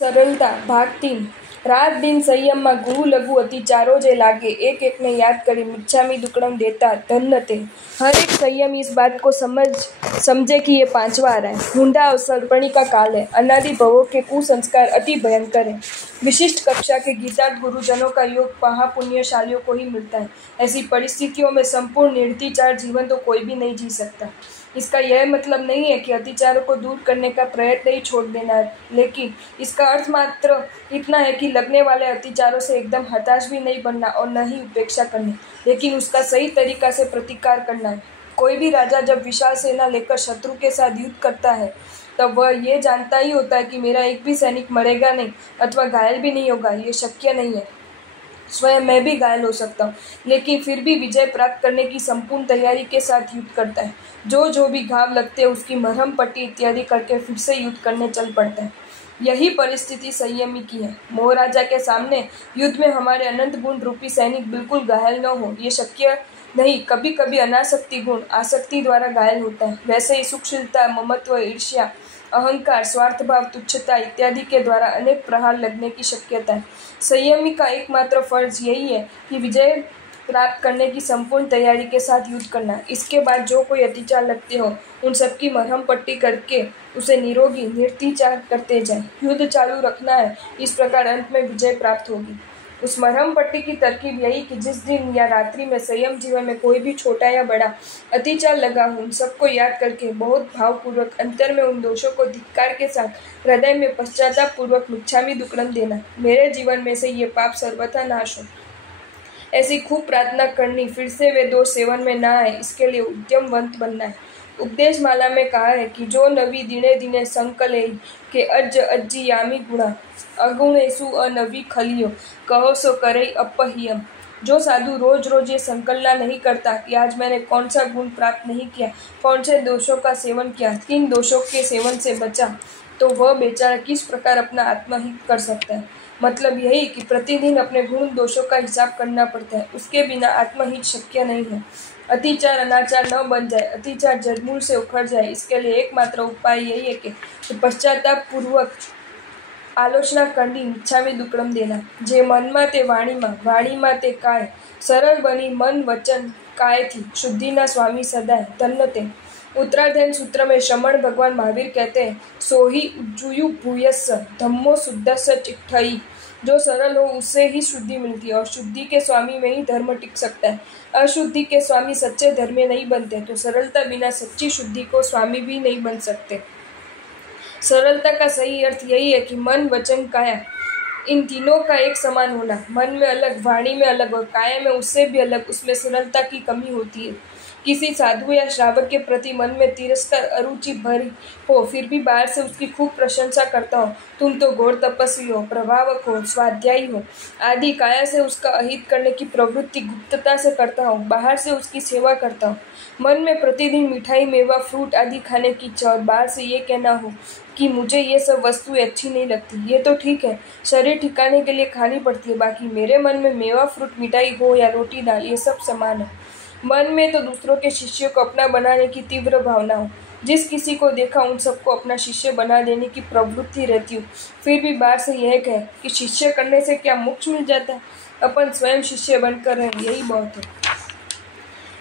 સરળતા ભાગ 3 રાત દિન સંયમમાં ગુરુ લઘુ अतिचारो जे लागे एक एक ने याद करी मिच्छामी दुक्कड़म देता धन्य ते। हर एक संयमी इस बात को समझे कि ये पांचवा आ रहा है। हुंडा अवसर पर्णी का काल है। अनादि भवों के कुसंस्कार अति भयंकर है। विशिष्ट कक्षा के गीतार्थ गुरुजनों का योग महापुण्यशालियों को ही मिलता है। ऐसी परिस्थितियों में संपूर्ण निर्तिचार जीवन तो कोई भी नहीं जी सकता। इसका यह मतलब नहीं है कि अतिचारों को दूर करने का प्रयत्न ही छोड़ देना है, लेकिन इसका अर्थ मात्र इतना है कि लगने वाले अतिचारों से एकदम हताश भी नहीं बनना और न ही उपेक्षा करनी, लेकिन उसका सही तरीका से प्रतिकार करना है। कोई भी राजा जब विशाल सेना लेकर शत्रु के साथ युद्ध करता है तब वह ये जानता ही होता है कि मेरा एक भी सैनिक मरेगा नहीं अथवा घायल भी नहीं होगा। ये शक्य नहीं है। स्वयं मैं भी घायल हो सकता हूँ, लेकिन फिर भी विजय प्राप्त करने की संपूर्ण तैयारी के साथ युद्ध करता है। जो भी घाव लगते हैं उसकी मरहम पट्टी इत्यादि करके फिर से युद्ध करने चल पड़ता है। यही परिस्थिति संयमी की है। मोहराजा के सामने युद्ध में हमारे अनंत गुण रूपी सैनिक बिल्कुल घायल न हो, ये शक्य नहीं। कभी कभी अनासक्ति गुण आसक्ति द्वारा घायल होता है। वैसे ही सुखशीलता, ममत्व, ईर्ष्या, अहंकार, स्वार्थ भाव, तुच्छता इत्यादि के द्वारा अनेक प्रहार लगने की शक्यता है। संयमी का एकमात्र फर्ज यही है कि विजय प्राप्त करने की संपूर्ण तैयारी के साथ युद्ध करना। इसके बाद जो कोई अतिचार लगते हो उन सबकी मरहम पट्टी करके उसे निरोगी निर्तिचार करते जाए। युद्ध चालू रखना है, इस प्रकार अंत में विजय प्राप्त होगी। उस मरहम पट्टी की तरकीब यही कि जिस दिन या रात्रि में संयम जीवन में कोई भी छोटा या बड़ा अतिचार लगा हो उन सबको याद करके बहुत भावपूर्वक अंतर में उन दोषों को धिक्कार के साथ हृदय में पश्चाताप पूर्वक मिच्छामी दुक्कड़म देना, मेरे जीवन में से ये पाप सर्वथा नाश हो, ऐसी खूब प्रार्थना करनी। फिर से वे दोष सेवन में ना आए, इसके लिए उद्यमवंत बनना है। उपदेश माला में कहा है कि जो नवी दिने दिने संकले के अज्जी यामी गुणा अगुणेशु अनवी खलियो कहो सो करे अपहियम। जो साधु रोज रोज ये संकल्पना नहीं करता कि आज मैंने कौन सा गुण प्राप्त नहीं किया, कौन से दोषों का सेवन किया, किन दोषों के सेवन से बचा, तो वह बेचारा किस प्रकार अपना आत्महित कर सकता है। मतलब यही कि प्रतिदिन अपने गुण दोषों का हिसाब करना पड़ता है, उसके बिना आत्महित शक्य नहीं है। अतिचार अनाचार न बन जाए, अतिचार जड़मूल से उखड़ जाए, इसके लिए एकमात्र उपाय यही है कि पश्चाताप पूर्वक आलोचना करनी, मिच्छामी दुक्कड़म देना। जे मनमा ते वाणीमा ते काय, सरल बनी मन वचन काय थी शुद्धिना स्वामी सदाय धन्य ते। उत्तरार्धन सूत्र में श्रमण भगवान महावीर कहते हैं, सोही उज्जुयु भूयस्स धम्मो शुद्धस्स चिट्ठई। जो सरल हो उससे ही शुद्धि मिलती है और शुद्धि के स्वामी में ही धर्म टिक सकता है। अशुद्धि के स्वामी सच्चे धर्म में नहीं बनते, तो सरलता बिना सच्ची शुद्धि को स्वामी भी नहीं बन सकते। सरलता का सही अर्थ यही है कि मन, वचन, काया इन तीनों का एक समान होना। मन में अलग, वाणी में अलग और काया में उससे भी अलग, उसमें सरलता की कमी होती है। किसी साधु या श्रावक के प्रति मन में तिरस्कार, अरुचि भरी हो, फिर भी बाहर से उसकी खूब प्रशंसा करता हो, तुम तो घोर तपस्वी हो, प्रभावक हो, स्वाध्यायी हो आदि, काया से उसका अहित करने की प्रवृत्ति गुप्तता से करता हो, बाहर से उसकी सेवा करता हो। मन में प्रतिदिन मिठाई, मेवा, फ्रूट आदि खाने की इच्छा और बाहर से ये कहना हो कि मुझे ये सब वस्तुएं अच्छी नहीं लगती। ये तो ठीक है, शरीर ठिकाने के लिए खानी पड़ती है, बाकी मेरे मन में मेवा, फ्रूट, मिठाई हो या रोटी दाल, ये सब समान है। मन में तो दूसरों के शिष्यों को अपना बनाने की तीव्र भावना हो। जिस किसी को देखा उन सबको अपना शिष्य बना देने की प्रवृत्ति रहती हो, फिर भी बाहर से यह कहे कि शिष्य करने से क्या मोक्ष मिल जाता है, अपन स्वयं शिष्य बनकर रहें, यही बहुत है।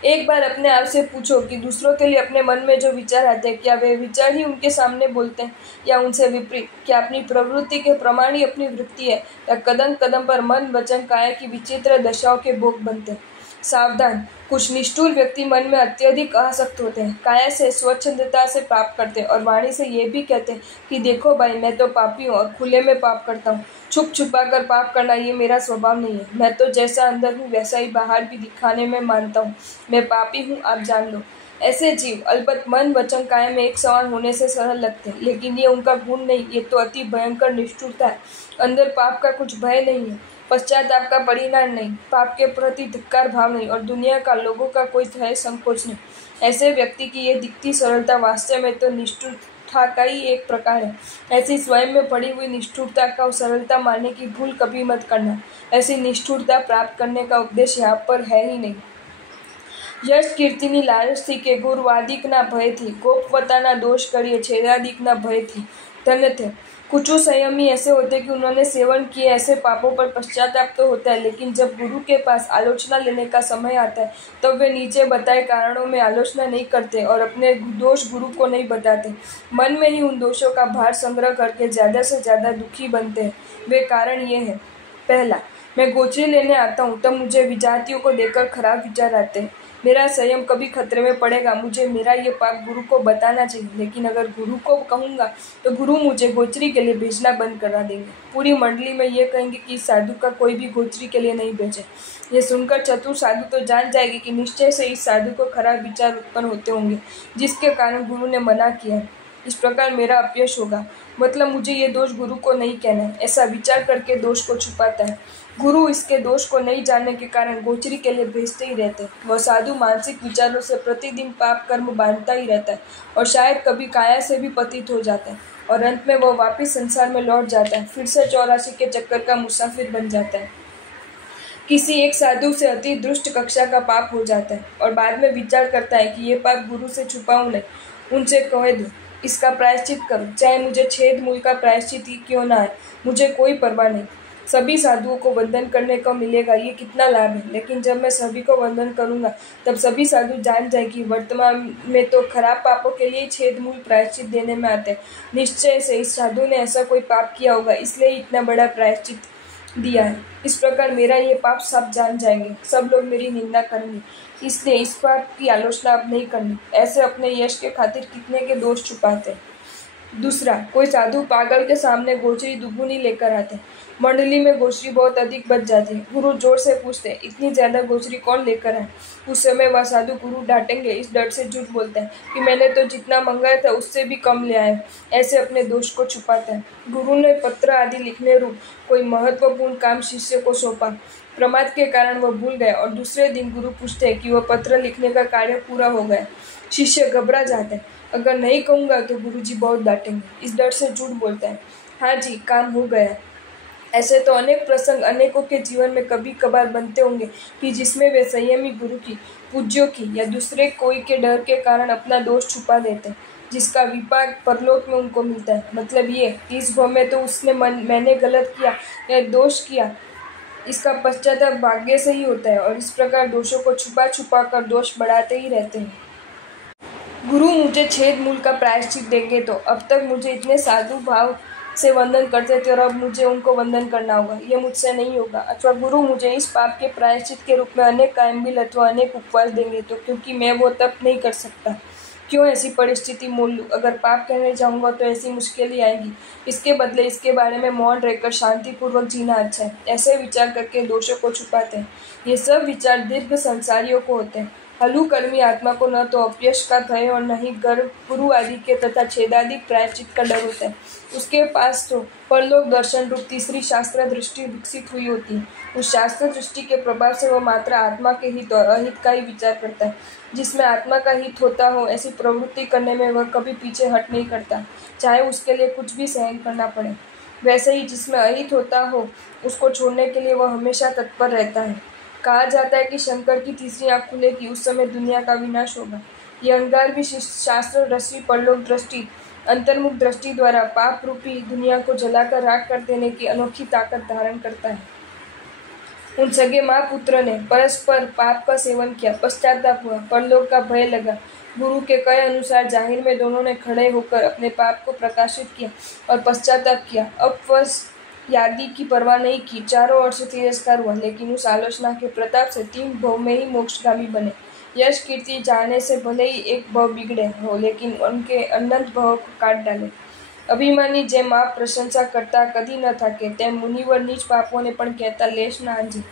एक बार अपने आप से पूछो कि दूसरों के लिए अपने मन में जो विचार आते हैं, क्या वे विचार ही उनके सामने बोलते हैं या उनसे विपरीत? क्या अपनी प्रवृत्ति के प्रमाण ही अपनी वृत्ति है या कदम कदम पर मन, वचन, काया की विचित्र दशाओं के भोग बनते हैं? सावधान, कुछ निष्ठुर व्यक्ति मन में अत्यधिक आसक्त होते हैं, काया से स्वच्छंदता से पाप करते हैं और वाणी से ये भी कहते हैं कि देखो भाई, मैं तो पापी हूँ और खुले में पाप करता हूँ। छुप छुपा कर पाप करना ये मेरा स्वभाव नहीं है। मैं तो जैसा अंदर हूँ वैसा ही बाहर भी दिखाने में मानता हूँ। मैं पापी हूँ, आप जान लो। ऐसे जीव अलबत्त मन, वचन, काया में एक समान होने से सरल लगते हैं, लेकिन ये उनका गुण नहीं, ये तो अति भयंकर निष्ठुरता है। अंदर पाप का कुछ भय नहीं है, पश्चाताप का परिणाम नहीं, पाप के प्रति धिक्कार भाव नहीं और दुनिया का, लोगों का कोई भय संकोच नहीं। ऐसे व्यक्ति की ये दिखती सरलता वास्तव में तो निष्ठुरता का ही एक प्रकार है। ऐसी स्वयं में पड़ी हुई निष्ठुरता का सरलता मानने की भूल कभी मत करना। ऐसी निष्ठुरता प्राप्त करने का उपदेश यहाँ पर है ही नहीं। યશ કીર્તિની લાલચથી કે ગુરુવાદિકના ભयથી गोपवताना दोष करिए छेदादिकना भयથી धन्य थे। कुछ संयमी ऐसे होते कि उन्होंने सेवन किए ऐसे पापों पर पश्चाताप तो होता है, लेकिन जब गुरु के पास आलोचना लेने का समय आता है तब वे नीचे बताए कारणों में आलोचना नहीं करते और अपने दोष गुरु को नहीं बताते। मन में ही उन दोषों का भार संग्रह करके ज़्यादा से ज़्यादा दुखी बनते हैं। वे कारण ये है, पहला, मैं गोचरी लेने आता हूँ तब मुझे विजातियों को देखकर खराब विचार आते हैं। मेरा संयम कभी खतरे में पड़ेगा, मुझे मेरा ये पाप गुरु को बताना चाहिए, लेकिन अगर गुरु को कहूँगा तो गुरु मुझे गोचरी के लिए भेजना बंद करा देंगे। पूरी मंडली में ये कहेंगे कि इस साधु का कोई भी गोचरी के लिए नहीं भेजे। ये सुनकर चतुर साधु तो जान जाएगी कि निश्चय से इस साधु को खराब विचार उत्पन्न होते होंगे, जिसके कारण गुरु ने मना किया है। इस प्रकार मेरा अपयश होगा, मतलब मुझे ये दोष गुरु को नहीं कहना है। ऐसा विचार करके दोष को छुपाता है। गुरु इसके दोष को नहीं जानने के कारण गोचरी के लिए भेजते ही रहते हैं। वह साधु मानसिक विचारों से प्रतिदिन पाप कर्म बांधता ही रहता है और शायद कभी काया से भी पतित हो जाता है और अंत में वह वापिस संसार में लौट जाता है, फिर से 84 के चक्कर का मुसाफिर बन जाता है। किसी एक साधु से अति दुष्ट कक्षा का पाप हो जाता है और बाद में विचार करता है कि ये पाप गुरु से छुपाऊं नहीं, उनसे कह दूं, इसका प्रायश्चित करूं, चाहे मुझे छेद मूल का प्रायश्चित ही क्यों ना है, मुझे कोई परवाह नहीं। सभी साधुओं को वंदन करने को मिलेगा, ये कितना लाभ है। लेकिन जब मैं सभी को वंदन करूंगा तब सभी साधु जान जाए कि वर्तमान में तो खराब पापों के लिए छेद मूल प्रायश्चित देने में आते हैं। निश्चय से इस साधु ने ऐसा कोई पाप किया होगा, इसलिए इतना बड़ा प्रायश्चित दिया है। इस प्रकार मेरा ये पाप सब जान जाएंगे, सब लोग मेरी निंदा करेंगे, इसलिए इस पाप की आलोचना अब नहीं करनी। ऐसे अपने यश के खातिर कितने के दोष छुपाते हैं। दूसरा, कोई साधु पागल के सामने गोचरी दुगुनी लेकर आते हैं। मंडली में गोचरी बहुत अधिक बच जाती है। गुरु जोर से पूछते हैं, इतनी ज्यादा गोचरी कौन लेकर आए? उस समय वह साधु गुरु डांटेंगे, इस डर से झूठ बोलता है कि मैंने तो जितना मंगाया था उससे भी कम ले आए। ऐसे अपने दोष को छुपाता है। गुरु ने पत्र आदि लिखने रूप कोई महत्वपूर्ण काम शिष्य को सौंपा, प्रमाद के कारण वह भूल गया और दूसरे दिन गुरु पूछते हैं कि वह पत्र लिखने का कार्य पूरा हो गया। शिष्य घबरा जाता है, अगर नहीं कहूँगा तो गुरुजी बहुत डांटेंगे, इस डर से झूठ बोलता है, हाँ जी काम हो गया। ऐसे तो अनेक प्रसंग अनेकों के जीवन में कभी कभार बनते होंगे कि जिसमें वे संयमी गुरु की, पूज्यों की या दूसरे कोई के डर के कारण अपना दोष छुपा देते हैं, जिसका विपाक परलोक में उनको मिलता है। मतलब ये, इस भव में तो उसने मैंने गलत किया या दोष किया, इसका पश्चाताप भाग्य से ही होता है और इस प्रकार दोषों को छुपा छुपा कर दोष बढ़ाते ही रहते हैं। गुरु मुझे छेद मूल का प्रायश्चित देंगे तो अब तक मुझे इतने साधु भाव से वंदन करते थे और अब मुझे उनको वंदन करना होगा, ये मुझसे नहीं होगा। अथवा गुरु मुझे इस पाप के प्रायश्चित के रूप में अनेक कायमबिल अथवा अनेक उपवास देंगे तो, क्योंकि मैं वो तप नहीं कर सकता, क्यों ऐसी परिस्थिति मोल लूँ? अगर पाप कहने जाऊँगा तो ऐसी मुश्किल ही आएगी, इसके बदले इसके बारे में मौन रहकर शांतिपूर्वक जीना अच्छा है। ऐसे विचार करके दोषों को छुपाते हैं। ये सब विचार दीर्घ संसारियों को होते हैं। हलु कर्मी आत्मा को न तो अपयश का भय और न ही गर्व गुरु आदि के तथा छेदादि प्रायश्चित का डर होता है। उसके पास तो परलोक दर्शन रूप तीसरी शास्त्र दृष्टि विकसित हुई होती है। उस शास्त्र दृष्टि के प्रभाव से वह मात्र आत्मा के हित और अहित का ही विचार करता है। जिसमें आत्मा का हित होता हो ऐसी प्रवृत्ति करने में वह कभी पीछे हट नहीं करता, चाहे उसके लिए कुछ भी सहन करना पड़े। वैसे ही जिसमें अहित होता हो उसको छोड़ने के लिए वह हमेशा तत्पर रहता है। कहा जाता है कि शंकर की तीसरी आँख खुलेगी, उस समय दुनिया का विनाश होगा। यह अहंकार भी शास्त्र दृष्टि, परलोक दृष्टि, अंतर्मुख दृष्टि द्वारा पाप रूपी दुनिया को जलाकर राख कर देने की अनोखी ताकत धारण करता है। उन सगे माँ पुत्र ने परस्पर पाप का सेवन किया, पश्चाताप हुआ, परलोक का भय लगा। गुरु के कहे अनुसार जाहिर में दोनों ने खड़े होकर अपने पाप को प्रकाशित किया और पश्चाताप किया। अपवश यादी की परवाह नहीं की, चारों ओर से तिरस्कार हुआ, लेकिन उस आलोचना के प्रताप से 3 भव में ही मोक्षगामी बने। यश कीर्ति जाने से भले ही एक भव बिगड़े हो, लेकिन उनके अनंत भव को काट डाले। अभिमानी जेम आप प्रशंसा करता कदी न थाके, तेम मुनिवर नीच पापों ने पण कहता लेश न आंजे।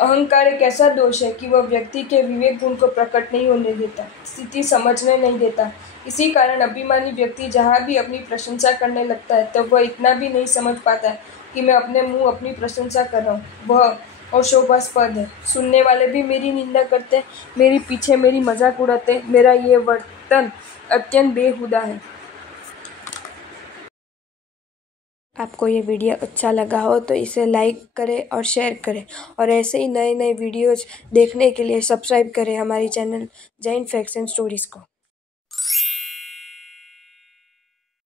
अहंकार एक ऐसा दोष है कि वह व्यक्ति के विवेक गुण को प्रकट नहीं होने देता, स्थिति समझने नहीं देता। इसी कारण अभिमानी व्यक्ति जहाँ भी अपनी प्रशंसा करने लगता है तब वह इतना भी नहीं समझ पाता कि मैं अपने मुंह अपनी प्रशंसा कर रहा हूँ, वह अशोभास्पद है। सुनने वाले भी मेरी निंदा करते, मेरी पीछे मेरी मजाक उड़ाते, मेरा ये वर्तन अत्यंत बेहुदा है। आपको ये वीडियो अच्छा लगा हो तो इसे लाइक करें और शेयर करें, और ऐसे ही नए नए वीडियोज़ देखने के लिए सब्सक्राइब करें हमारी channel Jain facts and stories को।